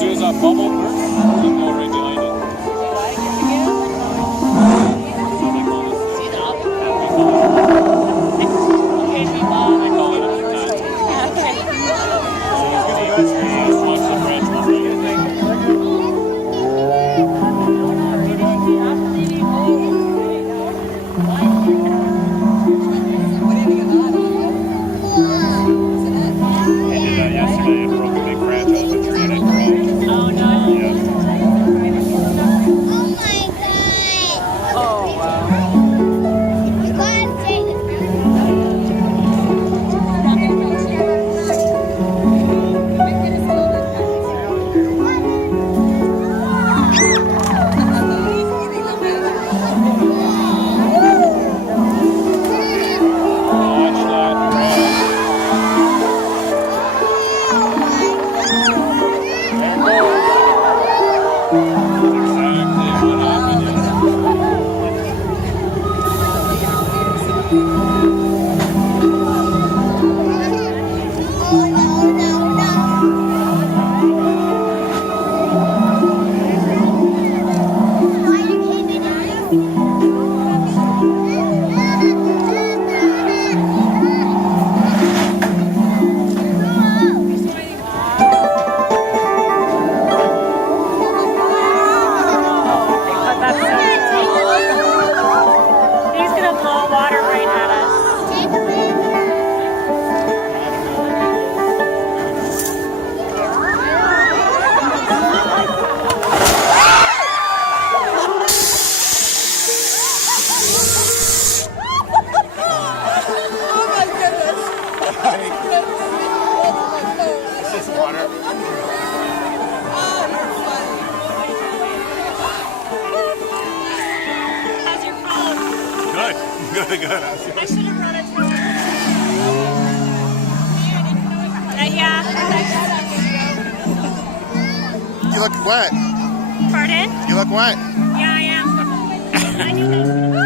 soon as that bubble bursts, you go right behind it. I call it a pecan. Just watch the branch move right. I did that yesterday. I broke a big branch out of a tree and it cracked. Oh no. Yeah. Oh my god! Oh wow. You gotta take Watch that branch. Exactly what happened. Oh no, no, no. But that's so cool. He's gonna blow water right at us. It's just water. How's your phone? Good. Good. I should have brought it to you. Yeah. You look wet. Pardon? You look wet. Yeah, I am. I knew that.